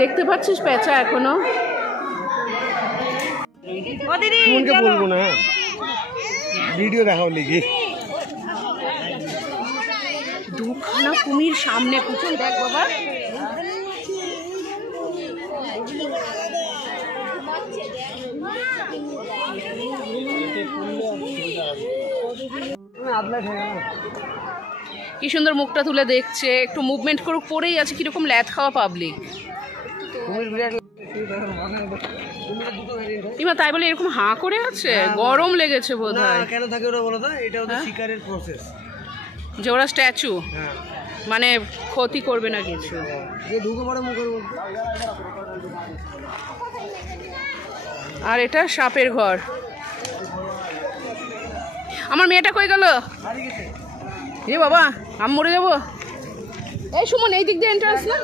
দেখতে পাচ্ছিস পেঁচা এখনো? বলবো না, ভিডিও দেখাও লিখি। দুখানা কুমির সামনে, পুচন দেখ বাবা। কি সুন্দর মুখটা তুলে দেখছে, একটু মুভমেন্ট করুক, পরেই আছে কিরকম ল্যাথ খাওয়া পাবলিক। ইমা তাই বলে এরকম হাঁ করে আছে, গরম লেগেছে বোধহয়। কেন থাকে ওরা বলো তো? এটা হচ্ছে শিকারের প্রসেস, যে ওরা স্ট্যাচু, মানে ক্ষতি করবে না কিছু। ঢুকে পড়ে মুখের মধ্যে। আর এটা সাপের ঘর। আমার মেয়েটা কই গেল রে বাবা? আমি মরে যাবো। এই সুমন, এই দিক দিয়ে এন্ট্রান্স না?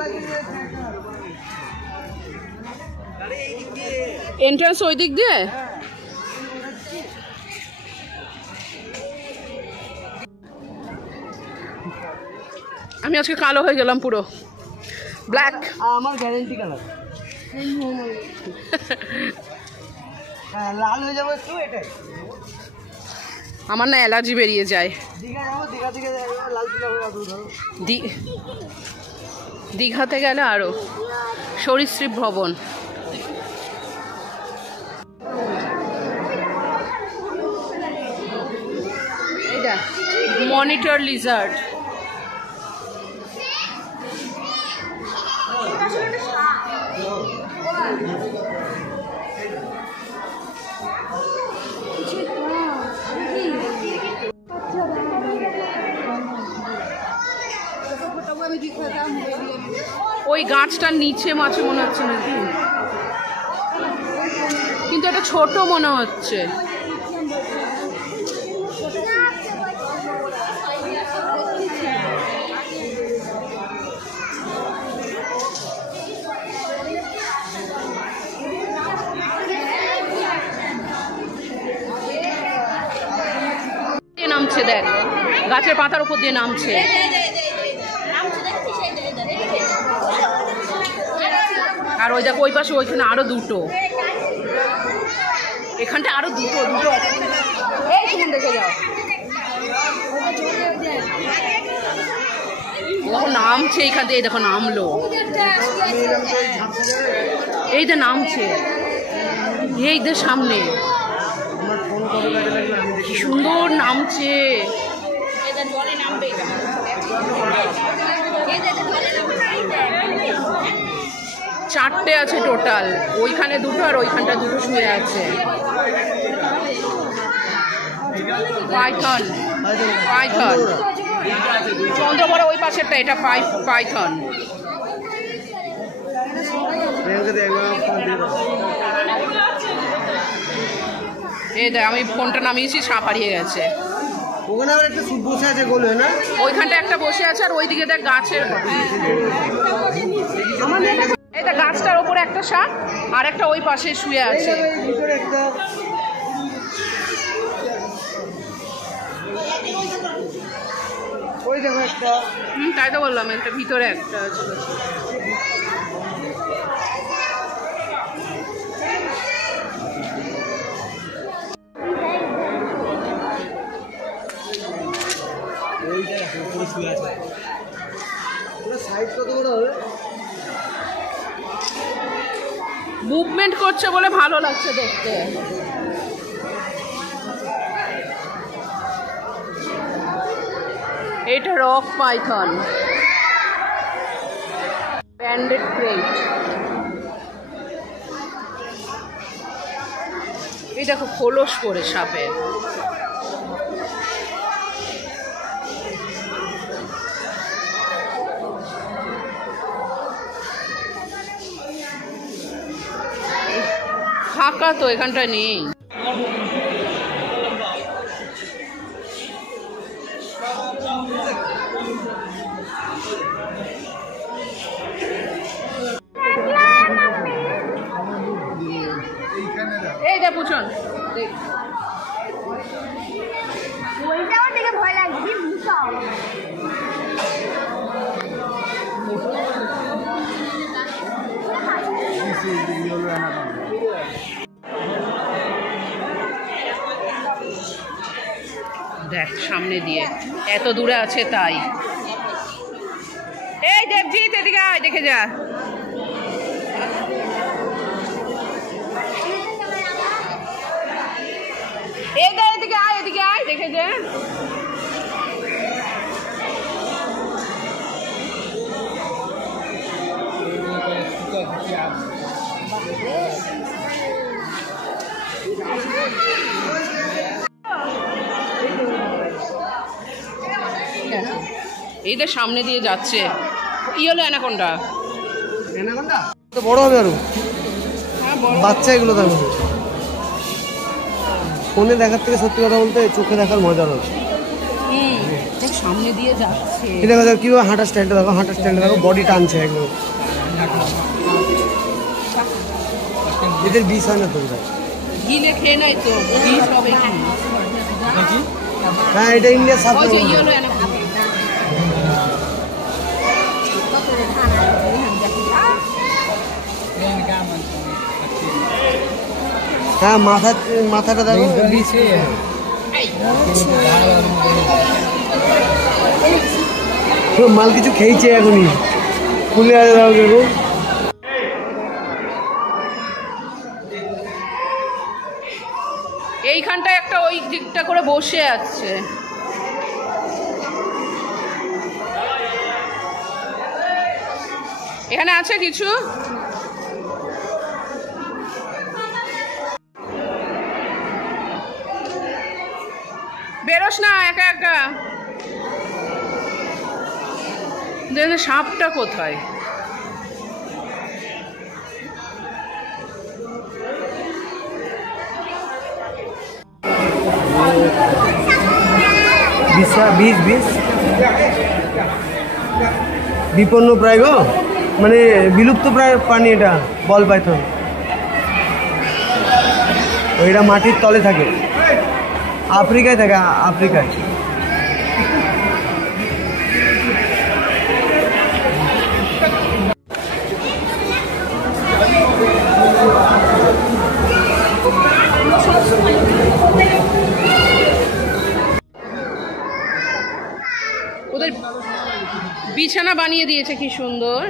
এন্ট্রান্স ওই দিক দিয়ে? আমি আজকে কালো হয়ে গেলাম পুরো, ব্ল্যাক। আমার গ্যারেন্টি কালার। লাল হয়ে যাবো একটু, এটাই। আমার না অ্যালার্জি বেরিয়ে যায়। দীঘাতে গেলে আরো। সরীসৃপ ভবন। এটা মনিটর লিজার্ড। ওই গাছটার নিচে মাছে মনে হচ্ছে নাকি, কিন্তু এটা ছোট মনে হচ্ছে। নামছে দেখ, গাছের পাতার উপর দিয়ে নামছে। আর ওই দেখো ওই পাশে, ওইখানে আরো দুটো, এখানটা আরো দুটো দুটো। এই শুনুন, দেখে যাও, দেখো নামছে এইখান দিয়ে, দেখো নামলো, এই যে নামছে, এই যে সামনে কি সুন্দর নামছে। চারটে আছে টোটাল, ওইখানে দুটো আর ওইখানটা দুটো শুয়ে আছে। Python, Python. চন্দ্রবড় ওই পাশেরটা, এটা পাইথন। এই দেখ, আমি ফোনটা নামিয়েছি, সাপ হারিয়ে গেছে। ওখানে আবার একটা বসে আছে, গোলে না? ওইখানটা একটা বসে আছে, আর ওইদিকে দেখ গাছের, এটা গাছটার ওপরে একটা সাপ, আর একটা ওই পাশে শুয়ে আছে। ওই দেখো একটা, তাই তো বললাম, একটা ভিতরে একটা আছে। মুভমেন্ট করছে বলে ভালো লাগছে দেখতে। এটা রক পাইথন, ব্যান্ডেড ক্রেট। এই দেখো খোলস করে সাপের। ফাঁকা তো, এখানটা নেই। এই দেখ পুছন, ভয় লাগছে। দেখ সামনে দিয়ে এত দূরে আছে তাই। এই দেবজিৎ এদিকে আয়, দেখে যা। এদিকে আয়, এদিকে আয়, দেখে যা। এইদের সামনে দিয়ে যাচ্ছে। কি হলো অ্যানাকোন্ডা? অ্যানাকোন্ডা তো বড় হবে আরো। বাচ্চা এগুলো তার মধ্যে। ফোনে দেখার থেকে সত্যি কথা বলতে চোখে দেখার মজা রয়েছে। সামনে দিয়ে যাচ্ছে। এটা দেখো কিভাবে হাঁটার স্টাইলটা দেখো, হাঁটার স্টাইলটা দেখো, বডি টানছে একদম। এদের বিষ হয় না তো বোধহয়। গিলে খেয়ে নাই তো বিষ হবে কি? হ্যাঁ এটা ইন্ডিয়ার সাথে। হ্যাঁ মাথাটা দেখো। মাল কিছু খেয়েছে এখনই, খুলে আছে দাও দেখো। এইখানটায় একটা ওই দিকটা করে বসে আছে। এখানে আছে কিছু। বেরোস না একা একা। সাপটা কোথায়? বিপন্ন প্রায় গো, মানে বিলুপ্ত প্রায় প্রাণী এটা, বল পাইথন। এটা মাটির তলে থাকে, আফ্রিকায় থাকে, আফ্রিকায়। ওদের বিছানা বানিয়ে দিয়েছে কি সুন্দর।